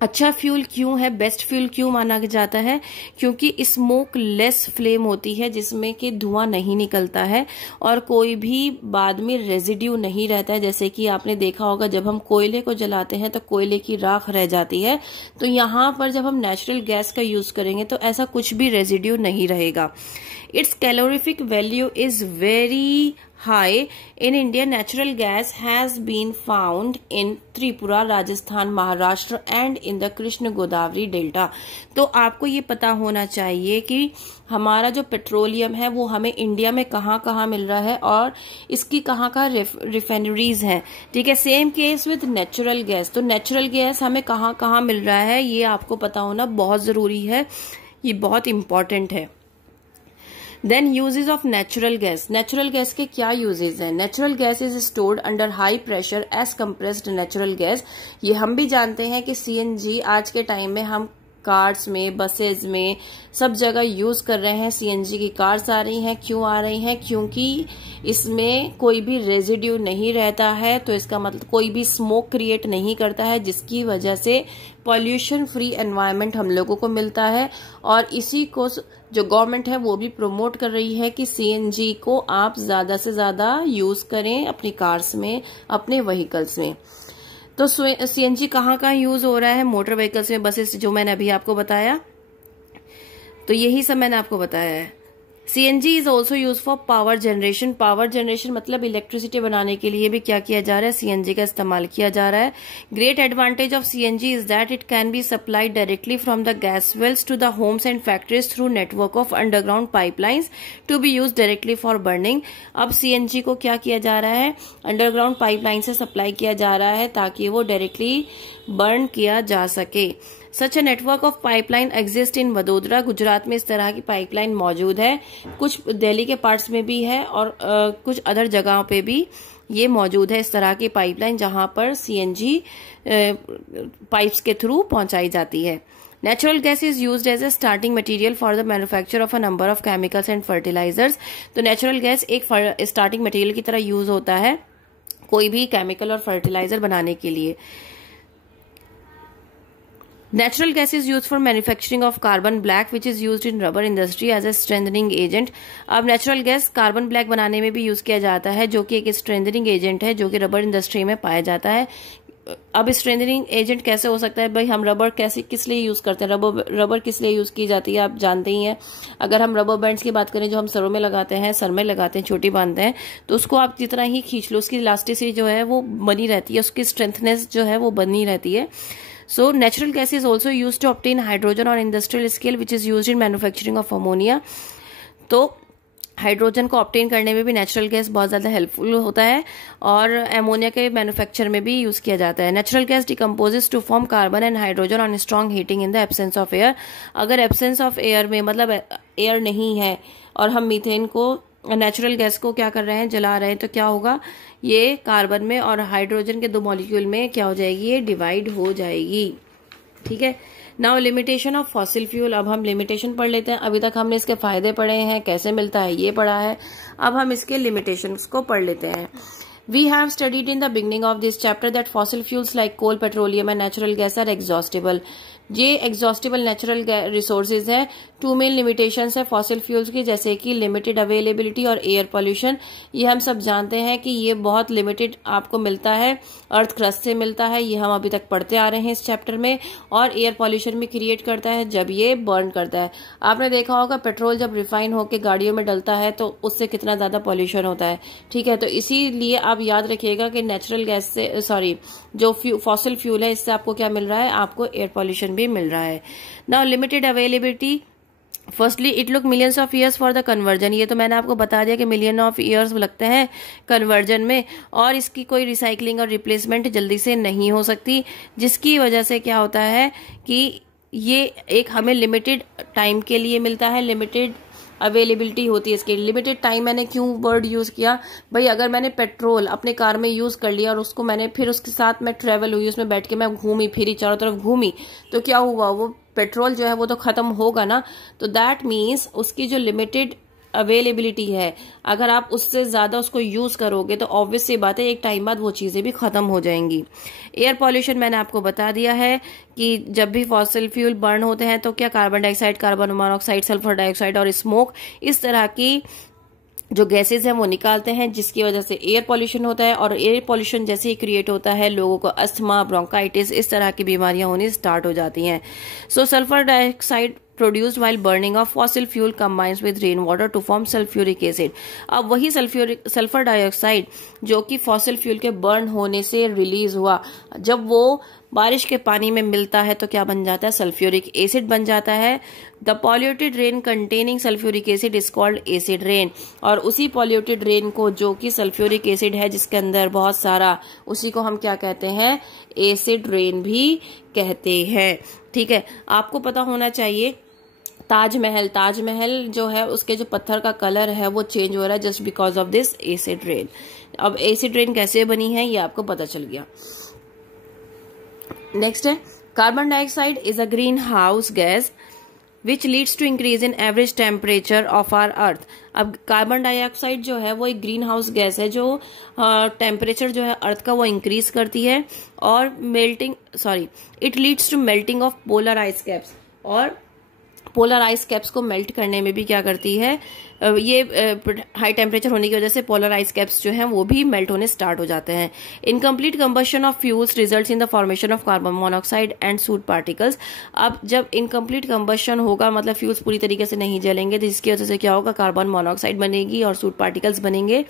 अच्छा फ्यूल क्यों है, बेस्ट फ्यूल क्यों माना जाता है? क्योंकि स्मोक लेस फ्लेम होती है जिसमें कि धुआं नहीं निकलता है और कोई भी बाद में रेजिड्यू नहीं रहता है। जैसे कि आपने देखा होगा जब हम कोयले को जलाते हैं तो कोयले की राख रह जाती है, तो यहाँ पर जब हम नेचुरल गैस का यूज करेंगे तो ऐसा कुछ भी रेजिड्यू नहीं रहेगा। It's calorific value is very high. In India, natural gas has been found in Tripura, Rajasthan, Maharashtra and in the Krishna Godavari Delta. तो आपको ये पता होना चाहिए कि हमारा जो पेट्रोलियम है वो हमें इंडिया में कहाँ कहाँ मिल रहा है और इसकी कहाँ कहाँ रिफाइनरीज हैं, ठीक है। Same case with natural gas. तो नेचुरल गैस हमें कहाँ कहाँ मिल रहा है ये आपको पता होना बहुत जरूरी है, ये बहुत इंपॉर्टेंट है। Then usages of natural gas. Natural gas के क्या यूजेज हैं? Natural gas is stored under high pressure as compressed natural gas. ये हम भी जानते हैं कि सीएनजी आज के टाइम में हम कार्स में, बसेज में, सब जगह यूज कर रहे हैं। सीएनजी की कार्स आ रही हैं, क्यों आ रही हैं? क्योंकि इसमें कोई भी रेजिड्यू नहीं रहता है, तो इसका मतलब कोई भी स्मोक क्रिएट नहीं करता है, जिसकी वजह से पॉल्यूशन फ्री एनवायरनमेंट हम लोगों को मिलता है। और इसी को जो गवर्नमेंट है वो भी प्रमोट कर रही है कि सीएनजी को आप ज्यादा से ज्यादा यूज करें अपनी कार्स में, अपने व्हीकल्स में। तो सीएनजी कहाँ कहाँ यूज हो रहा है? मोटर व्हीकल्स में, बसेस, जो मैंने अभी आपको बताया, तो यही सब मैंने आपको बताया है। CNG is also use for power generation. Power generation मतलब इलेक्ट्रिसिटी बनाने के लिए भी क्या किया जा रहा है? सीएनजी का इस्तेमाल किया जा रहा है। Great advantage of CNG is that it can be supplied directly from the gas wells to the homes and factories through network of underground pipelines to be use directly for burning. अब CNG को क्या किया जा रहा है? Underground pipeline से supply किया जा रहा है ताकि वो डायरेक्टली बर्न किया जा सके। Such a network of pipeline exist in Vadodara. Gujarat में इस तरह की पाइपलाइन मौजूद है, कुछ दिल्ली के पार्ट्स में भी है और कुछ अदर जगहों पे भी ये मौजूद है, इस तरह की पाइपलाइन जहां पर सीएनजी पाइप्स के थ्रू पहुंचाई जाती है। Natural gas is used as a starting material for the manufacture of a number of chemicals and fertilisers. तो नेचुरल गैस एक स्टार्टिंग मटेरियल की तरह यूज होता है कोई भी केमिकल और फर्टिलाइजर बनाने के लिए। Natural gas is used for manufacturing of carbon black which is used in rubber industry as a strengthening agent. अब नेचुरल गैस कार्बन ब्लैक बनाने में भी यूज किया जाता है जो कि एक स्ट्रेंथनिंग एजेंट है जो कि रबर इंडस्ट्री में पाया जाता है। अब स्ट्रेंथनिंग एजेंट कैसे हो सकता है भाई? हम रबर कैसे किस लिए यूज करते हैं? रबर किस लिए यूज की जाती है आप जानते ही हैं। अगर हम रबर बैंड्स की बात करें जो हम सरों में लगाते हैं, सर में लगाते हैं, छोटी बांधते हैं, तो उसको आप जितना ही खींच लो उसकी इलास्टिसिटी जो है वो बनी रहती है, उसकी स्ट्रेंथनेस जो है वो बनी रहती है। So natural gas is also used to obtain hydrogen on industrial scale which is used in manufacturing of ammonia. तो हाइड्रोजन को ऑब्टेन करने में भी नेचुरल गैस बहुत ज़्यादा हेल्पफुल होता है और एमोनिया के मैन्युफैक्चर में भी यूज़ किया जाता है। Natural gas decomposes to form carbon and hydrogen on strong heating in the absence of air. अगर एब्सेंस ऑफ एयर में मतलब एयर नहीं है और हम मीथेन को नेचुरल गैस को क्या कर रहे हैं, जला रहे हैं, तो क्या होगा, ये कार्बन में और हाइड्रोजन के दो मॉलिक्यूल में क्या हो जाएगी, ये डिवाइड हो जाएगी। ठीक है। Now limitation of fossil fuel. अब हम लिमिटेशन पढ़ लेते हैं। अभी तक हमने इसके फायदे पढ़े हैं, कैसे मिलता है ये पढ़ा है। अब हम इसके लिमिटेशंस को पढ़ लेते हैं। We have studied in the beginning of this chapter that fossil fuels like coal, petroleum and natural gas are exhaustible. ये एग्जॉस्टिबल नेचुरल रिसोर्सेज हैं। टू मेन लिमिटेशंस है फॉसिल फ्यूल्स की, जैसे कि लिमिटेड अवेलेबिलिटी और एयर पॉल्यूशन। ये हम सब जानते हैं कि ये बहुत लिमिटेड आपको मिलता है, अर्थ क्रस्ट से मिलता है, ये हम अभी तक पढ़ते आ रहे हैं इस चैप्टर में। और एयर पॉल्यूशन भी क्रिएट करता है जब ये बर्न करता है। आपने देखा होगा पेट्रोल जब रिफाइन होकर गाड़ियों में डलता है तो उससे कितना ज्यादा पॉल्यूशन होता है। ठीक है, तो इसीलिए आप याद रखिएगा कि नेचुरल गैस से जो फॉसिल फ्यूल है इससे आपको क्या मिल रहा है, आपको एयर पॉल्यूशन भी मिल रहा है। Now limited availability, firstly it look millions of years for the conversion. ये तो मैंने आपको बता दिया कि मिलियन ऑफ ईयर्स लगते हैं कन्वर्जन में, और इसकी कोई रिसाइकलिंग और रिप्लेसमेंट जल्दी से नहीं हो सकती, जिसकी वजह से क्या होता है कि ये एक हमें लिमिटेड टाइम के लिए मिलता है, लिमिटेड अवेलेबिलिटी होती है इसकी। लिमिटेड टाइम मैंने क्यों वर्ड यूज किया भाई? अगर मैंने पेट्रोल अपने कार में यूज कर लिया और उसको मैंने फिर उसके साथ मैं ट्रेवल हुई, उसमें बैठ के मैं घूमी फिरी, चारों तरफ घूमी, तो क्या हुआ, वो पेट्रोल जो है वो तो खत्म होगा ना। तो दैट मीन्स उसकी जो लिमिटेड अवेलेबिलिटी है, अगर आप उससे ज्यादा उसको यूज करोगे तो ऑब्वियस सी बात है एक टाइम बाद वो चीजें भी खत्म हो जाएंगी। एयर पॉल्यूशन मैंने आपको बता दिया है कि जब भी फॉसिल फ्यूल बर्न होते हैं तो क्या carbon dioxide, carbon monoxide, sulphur dioxide और स्मोक, इस तरह की जो गैसेज हैं वो निकालते हैं, जिसकी वजह से एयर पॉल्यूशन होता है। और एयर पॉल्यूशन जैसे ही क्रिएट होता है लोगों को अस्थमा, ब्रोंकाइटिस, इस तरह की बीमारियां होनी स्टार्ट हो जाती हैं। So sulphur dioxide produced while burning of fossil fuel combines with rainwater to form sulfuric acid। अब वही सल्फर डाइऑक्साइड जो कि फॉसिल फ्यूल के बर्न होने से रिलीज हुआ, जब वो बारिश के पानी में मिलता है तो क्या बन जाता है, सल्फ्यूरिक एसिड बन जाता है। The polluted rain containing sulphuric acid is called acid rain. और उसी पॉल्यूटेड रेन को जो कि सल्फ्यूरिक एसिड है जिसके अंदर बहुत सारा, उसी को हम क्या कहते हैं, एसिड रेन भी कहते हैं। ठीक है, आपको पता होना चाहिए ताजमहल जो है उसके जो पत्थर का कलर है वो चेंज हो रहा है just because of this acid rain. अब एसिड रेन कैसे बनी है ये आपको पता चल गया। नेक्स्ट है carbon dioxide is a green house gas which leads to increase in average temperature of our earth. अब कार्बन डाइऑक्साइड जो है वो एक ग्रीन हाउस गैस है जो टेम्परेचर जो है अर्थ का वो इंक्रीज करती है और it leads to melting of polar ice caps. और पोलर आइस कैप्स को मेल्ट करने में भी क्या करती है, ये हाई टेम्परेचर होने की वजह से पोलर आइस कैप्स जो हैं वो भी मेल्ट होने स्टार्ट हो जाते हैं। Incomplete combustion of fuels results in the formation of carbon monoxide and suit particles. अब जब इनकम्प्लीट कंबशन होगा मतलब फ्यूल्स पूरी तरीके से नहीं जलेंगे तो जिसकी वजह से क्या होगा, कार्बन मोनोऑक्साइड बनेगी और सूट पार्टिकल्स बनेंगे।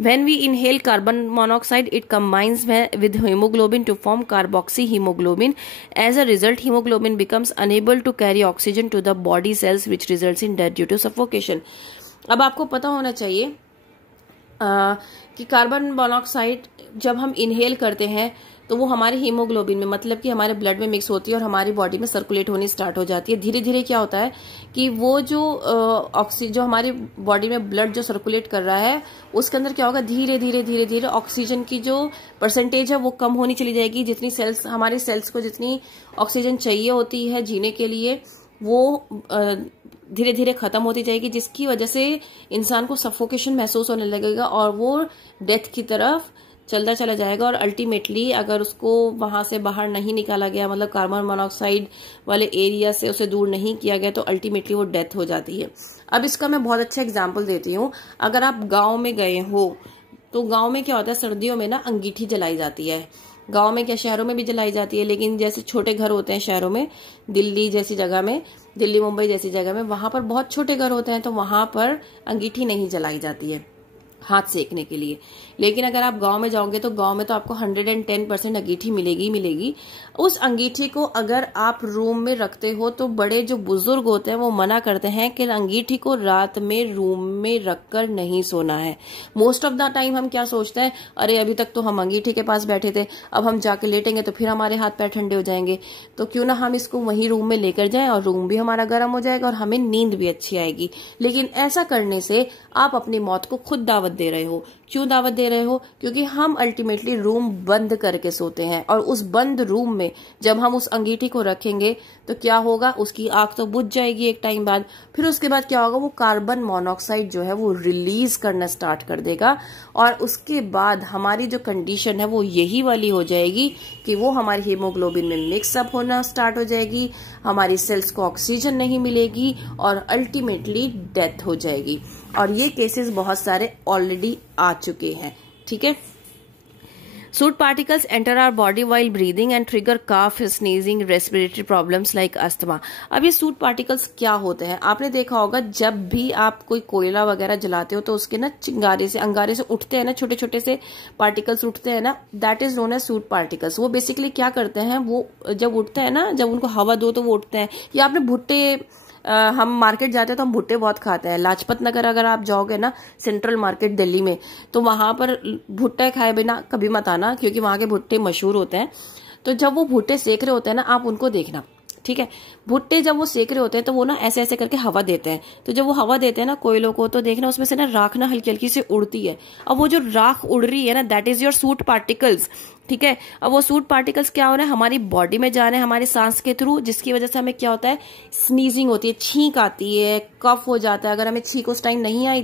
When we inhale carbon monoxide it combines with haemoglobin to form carboxy haemoglobin. As a result haemoglobin becomes unable to carry oxygen to the body cells which results in death due to suffocation. अब आपको पता होना चाहिए कि carbon monoxide जब हम inhale करते हैं तो वो हमारे हीमोग्लोबिन में मतलब कि हमारे ब्लड में मिक्स होती है और हमारी बॉडी में सर्कुलेट होनी स्टार्ट हो जाती है। धीरे धीरे क्या होता है कि वो जो हमारी बॉडी में ब्लड जो सर्कुलेट कर रहा है उसके अंदर क्या होगा, धीरे धीरे ऑक्सीजन की जो परसेंटेज है वो कम होनी चली जाएगी। जितनी सेल्स हमारी सेल्स को जितनी ऑक्सीजन चाहिए होती है जीने के लिए वो धीरे धीरे खत्म होती जाएगी, जिसकी वजह से इंसान को सफोकेशन महसूस होने लगेगा और वो डेथ की तरफ चलता चला जाएगा और अल्टीमेटली अगर उसको वहां से बाहर नहीं निकाला गया, मतलब कार्बन मोनोऑक्साइड वाले एरिया से उसे दूर नहीं किया गया, तो अल्टीमेटली वो डेथ हो जाती है। अब इसका मैं बहुत अच्छा एग्जाम्पल देती हूँ। अगर आप गाँव में गए हो तो गाँव में क्या होता है, सर्दियों में ना अंगीठी जलाई जाती है। गाँव में क्या, शहरों में भी जलाई जाती है, लेकिन जैसे छोटे घर होते हैं शहरों में, दिल्ली जैसी जगह में, दिल्ली मुंबई जैसी जगह में, वहां पर बहुत छोटे घर होते हैं, तो वहां पर अंगीठी नहीं जलाई जाती है हाथ सेकने के लिए। लेकिन अगर आप गांव में जाओगे तो गांव में तो आपको 110% अंगीठी मिलेगी। उस अंगीठी को अगर आप रूम में रखते हो तो बड़े जो बुजुर्ग होते हैं वो मना करते हैं कि अंगीठी को रात में रूम में रखकर नहीं सोना है। मोस्ट ऑफ द टाइम हम क्या सोचते हैं, अरे अभी तक तो हम अंगीठी के पास बैठे थे, अब हम जाके लेटेंगे तो फिर हमारे हाथ पैर ठंडे हो जाएंगे, तो क्यों ना हम इसको वहीं रूम में लेकर जाएं और रूम भी हमारा गर्म हो जाएगा और हमें नींद भी अच्छी आएगी। लेकिन ऐसा करने से आप अपनी मौत को खुद दावत दे रहे हो। क्यों दावत दे रहे हो? क्योंकि हम अल्टीमेटली रूम बंद करके सोते हैं, और उस बंद रूम में जब हम उस अंगीठी को रखेंगे तो क्या होगा, उसकी आग तो बुझ जाएगी एक टाइम बाद। फिर उसके बाद क्या होगा, वो कार्बन मोनोऑक्साइड जो है वो रिलीज करना स्टार्ट कर देगा, और उसके बाद हमारी जो कंडीशन है वो यही वाली हो जाएगी कि वो हमारी हीमोग्लोबिन में मिक्सअप होना स्टार्ट हो जाएगी, हमारी सेल्स को ऑक्सीजन नहीं मिलेगी और अल्टीमेटली डेथ हो जाएगी। और ये केसेस बहुत सारे ऑलरेडी आ चुके हैं। ठीक है। Soot particles enter our body while breathing and trigger cough, sneezing, respiratory problems like asthma. अब ये सूट पार्टिकल्स क्या होते हैं? आपने देखा होगा जब भी आप कोई कोयला वगैरह जलाते हो तो उसके ना अंगारे से उठते हैं ना, छोटे छोटे से पार्टिकल्स उठते हैं ना, that is known as soot particles. वो बेसिकली क्या करते हैं, वो जब उठता है ना, जब उनको हवा दो तो वो उठते हैं। या आपने भुट्टे, हम मार्केट जाते हैं तो हम भुट्टे बहुत खाते हैं। लाजपत नगर अगर आप जाओगे ना, सेंट्रल मार्केट दिल्ली में, तो वहां पर भुट्टे खाए बिना कभी मत आना, क्योंकि वहां के भुट्टे मशहूर होते हैं। तो जब वो भुट्टे सेक रहे होते हैं ना, आप उनको देखना, ठीक है। भुट्टे जब वो सेक रहे होते हैं तो वो ना ऐसे ऐसे करके हवा देते हैं। तो जब वो हवा देते हैं ना कोयलों को, तो देखना उसमें से ना राख ना हल्की हल्की से उड़ती है। अब वो जो राख उड़ रही है ना, that is your suit particles. ठीक है। अब वो सूट पार्टिकल्स क्या हो रहे हैं, हमारी बॉडी में जा रहे हैं हमारे सांस के थ्रू, जिसकी वजह से हमें क्या होता है, स्नीजिंग होती है, छींक आती है, कफ हो जाता है। अगर हमें छींक उस टाइम नहीं आई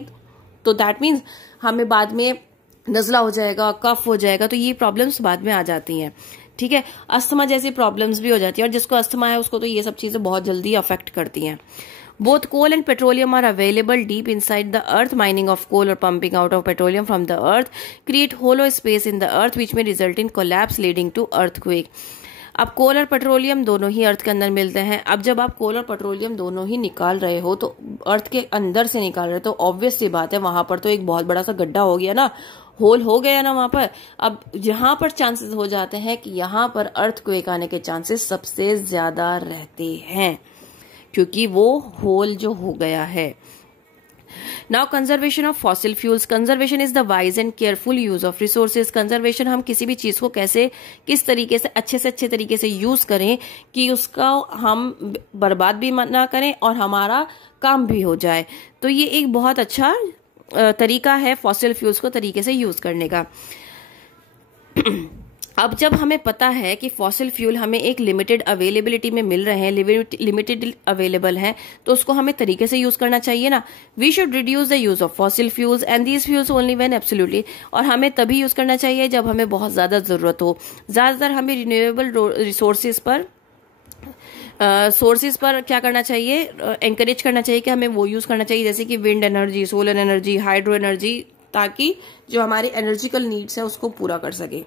तो दैट मीन्स हमें बाद में नजला हो जाएगा, कफ हो जाएगा, तो ये प्रॉब्लम्स बाद में आ जाती हैं। ठीक है। अस्थमा जैसी प्रॉब्लम्स भी हो जाती है, और जिसको अस्थमा है उसको तो ये सब चीजें बहुत जल्दी अफेक्ट करती हैं। Both coal and petroleum are available deep inside the earth. Mining of coal or pumping out of petroleum from the earth create hollow space in the earth which may result in collapse leading to earthquake. अब कोल और petroleum दोनों ही अर्थ के अंदर मिलते हैं। अब जब आप कोल और पेट्रोलियम दोनों ही निकाल रहे हो, तो अर्थ के अंदर से निकाल रहे हो, तो ऑब्वियस सी बात है वहां पर तो एक बहुत बड़ा सा गड्ढा हो गया ना, होल हो गया ना वहां पर। अब यहाँ पर चांसेस हो जाते हैं कि यहाँ पर अर्थक्वेक आने के चांसेस सबसे ज्यादा रहते हैं, क्योंकि वो होल जो हो गया है। Now conservation of fossil fuels. Conservation is the wise and careful use of resources. Conservation, हम किसी भी चीज को कैसे, किस तरीके से अच्छे तरीके से यूज करें कि उसका हम बर्बाद भी ना करें और हमारा काम भी हो जाए। तो ये एक बहुत अच्छा तरीका है फॉसिल फ्यूल्स को तरीके से यूज करने का। अब जब हमें पता है कि फॉसिल फ्यूल हमें एक लिमिटेड अवेलेबिलिटी में मिल रहे हैं, लिमिटेड अवेलेबल हैं, तो उसको हमें तरीके से यूज करना चाहिए ना। We should reduce the use of fossil fuels and these fuels only when absolutely. और हमें तभी यूज करना चाहिए जब हमें बहुत ज्यादा जरूरत हो। ज्यादातर हमें रिन्यूएबल सोर्सेज पर क्या करना चाहिए, एनकरेज करना चाहिए कि हमें वो यूज करना चाहिए, जैसे कि wind energy, solar energy, hydro energy, ताकि जो हमारे एनर्जिकल नीड्स है उसको पूरा कर सके।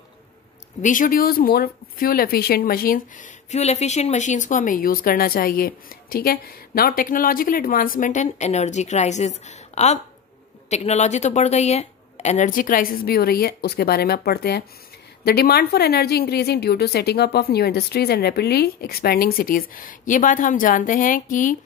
We should use more fuel efficient machines. Fuel efficient machines को हमें यूज करना चाहिए। ठीक है। Now technological advancement and energy crisis. अब टेक्नोलॉजी तो बढ़ गई है, एनर्जी क्राइसिस भी हो रही है, उसके बारे में अब पढ़ते हैं। The demand for energy increasing due to setting up of new industries and rapidly expanding cities. ये बात हम जानते हैं कि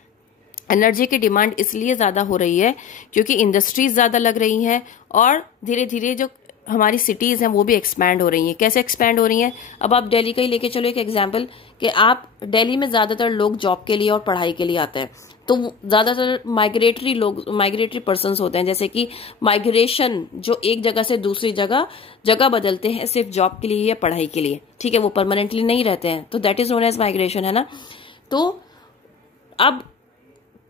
एनर्जी की डिमांड इसलिए ज्यादा हो रही है क्योंकि इंडस्ट्रीज ज्यादा लग रही हैं और धीरे धीरे जो हमारी सिटीज हैं वो भी एक्सपैंड हो रही हैं। कैसे एक्सपैंड हो रही हैं? अब आप दिल्ली का ही लेके चलो एक एग्जांपल, कि आप दिल्ली में ज्यादातर लोग जॉब के लिए और पढ़ाई के लिए आते हैं, तो ज्यादातर माइग्रेटरी पर्सन्स होते हैं, जैसे कि माइग्रेशन जो एक जगह से दूसरी जगह बदलते हैं सिर्फ जॉब के लिए या पढ़ाई के लिए। ठीक है। वो परमानेंटली नहीं रहते हैं, तो that is known as migration, है ना। तो अब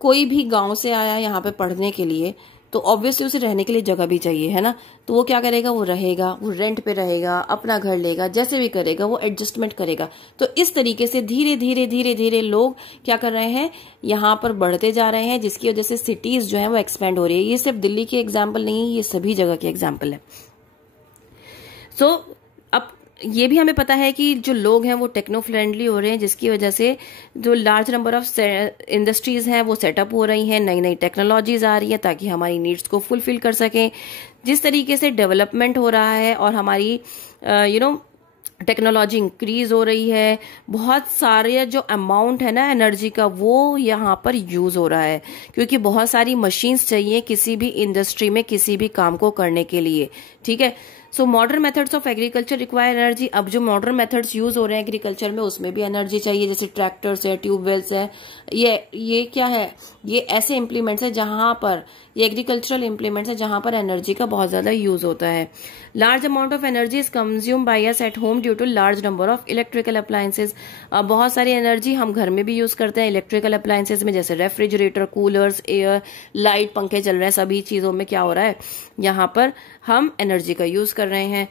कोई भी गांव से आया यहाँ पे पढ़ने के लिए, तो ऑब्वियसली उसे रहने के लिए जगह भी चाहिए, है ना। तो वो क्या करेगा, वो रहेगा, वो रेंट पे रहेगा, अपना घर लेगा, जैसे भी करेगा वो एडजस्टमेंट करेगा। तो इस तरीके से धीरे धीरे धीरे धीरे लोग क्या कर रहे हैं, यहाँ पर बढ़ते जा रहे हैं, जिसकी वजह से सिटीज जो है वो एक्सपेंड हो रही है। ये सिर्फ दिल्ली की एग्जाम्पल नहीं है, ये सभी जगह की एग्जाम्पल है। सो अब ये भी हमें पता है कि जो लोग हैं वो टेक्नो फ्रेंडली हो रहे हैं, जिसकी वजह से जो लार्ज नंबर ऑफ इंडस्ट्रीज हैं वो सेटअप हो रही हैं, नई नई टेक्नोलॉजीज आ रही है ताकि हमारी नीड्स को फुलफिल कर सकें। जिस तरीके से डेवलपमेंट हो रहा है और हमारी टेक्नोलॉजी इंक्रीज हो रही है, बहुत सारे जो अमाउंट है ना एनर्जी का वो यहाँ पर यूज हो रहा है, क्योंकि बहुत सारी मशीन्स चाहिए किसी भी इंडस्ट्री में किसी भी काम को करने के लिए, ठीक है। So modern methods of agriculture require energy. अब जो मॉडर्न मेथड्स यूज हो रहे हैं एग्रीकल्चर में उसमें भी एनर्जी चाहिए, जैसे ट्रैक्टर्स है, ट्यूबवेल्स है, ये क्या है, ये ऐसे इम्प्लीमेंट्स है जहां पर, ये एग्रीकल्चरल इम्प्लीमेंट्स है जहां पर एनर्जी का बहुत ज्यादा यूज होता है। Large amount of energy is consume by us at home due to large number of electrical appliances. बहुत सारी एनर्जी हम घर में भी यूज करते हैं इलेक्ट्रिकल अप्लायंसेज में, जैसे रेफ्रिजरेटर, कूलर्स, एयर, लाइट, पंखे चल रहे हैं, सभी चीजों में क्या हो रहा है, यहाँ पर हम एनर्जी का यूज कर रहे हैं।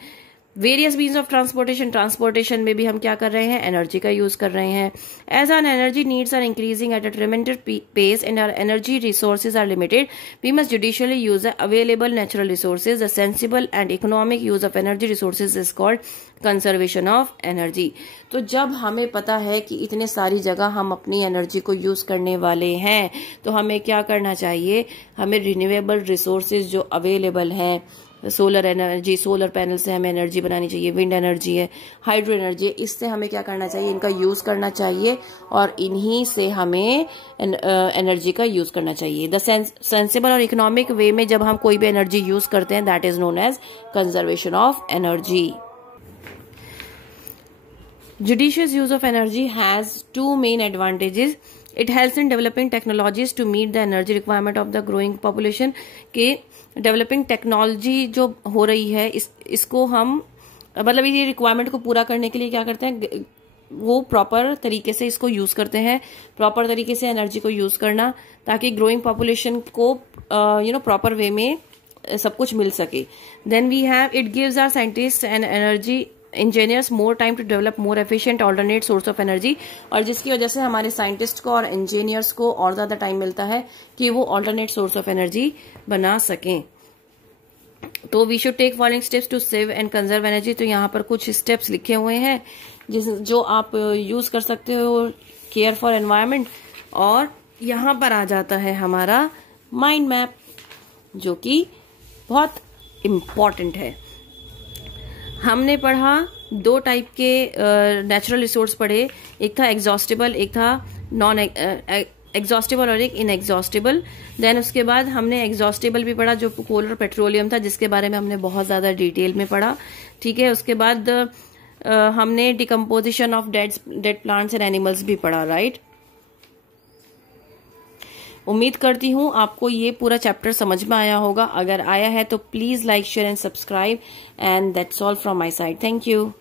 वेरियस मीन्स ऑफ ट्रांसपोर्टेशन में भी हम क्या कर रहे हैं, एनर्जी का यूज कर रहे हैं। As our energy needs are increasing at a tremendous pace and our energy resources are limited, we must judicially use available natural resources. The sensible and economic use of energy resources is called conservation of energy. तो जब हमें पता है कि इतने सारी जगह हम अपनी एनर्जी को यूज करने वाले हैं, तो हमें क्या करना चाहिए, हमें रिन्यूएबल रिसोर्सेज जो अवेलेबल हैं, सोलर एनर्जी, सोलर पैनल से हमें एनर्जी बनानी चाहिए, विंड एनर्जी है, हाइड्रो एनर्जी है, इससे हमें क्या करना चाहिए, इनका यूज करना चाहिए और इन्हीं से हमें एनर्जी का यूज करना चाहिए। द सेंसिबल और इकोनॉमिक वे में जब हम कोई भी एनर्जी यूज करते हैं that is known as conservation of energy. Judicious use of energy has two main advantages. It helps in developing technologies to meet the energy requirement of the growing population. के developing technology जो हो रही है इसको हम मतलब ये requirement को पूरा करने के लिए क्या करते हैं, वो प्रॉपर तरीके से इसको यूज करते हैं, प्रॉपर तरीके से एनर्जी को यूज करना ताकि ग्रोइंग पॉपुलेशन को प्रॉपर वे में सब कुछ मिल सके। Then we have it gives our scientist and energy engineers more time to develop more efficient alternate source of energy, और जिसकी वजह से हमारे साइंटिस्ट को और इंजीनियर्स को और ज्यादा टाइम मिलता है कि वो ऑल्टरनेट सोर्स ऑफ एनर्जी बना सकें। तो we should take following steps to save and conserve energy. तो यहाँ पर कुछ स्टेप्स लिखे हुए हैं जो आप यूज कर सकते हो, केयर फॉर एनवायरमेंट, और यहाँ पर आ जाता है हमारा माइंड मैप जो कि बहुत इम्पॉर्टेंट है। हमने पढ़ा दो टाइप के नेचुरल रिसोर्स पढ़े, एक था एग्जॉस्टेबल, एक था नॉन एग्जॉस्टेबल और एक इनएग्जॉस्टेबल। देन उसके बाद हमने एग्जॉस्टेबल भी पढ़ा जो कोल और पेट्रोलियम था, जिसके बारे में हमने बहुत ज्यादा डिटेल में पढ़ा, ठीक है। उसके बाद हमने decomposition of dead plants and animals भी पढ़ा, राइट। उम्मीद करती हूँ आपको ये पूरा चैप्टर समझ में आया होगा। अगर आया है तो please like, share and subscribe, and that's all from my side. Thank you.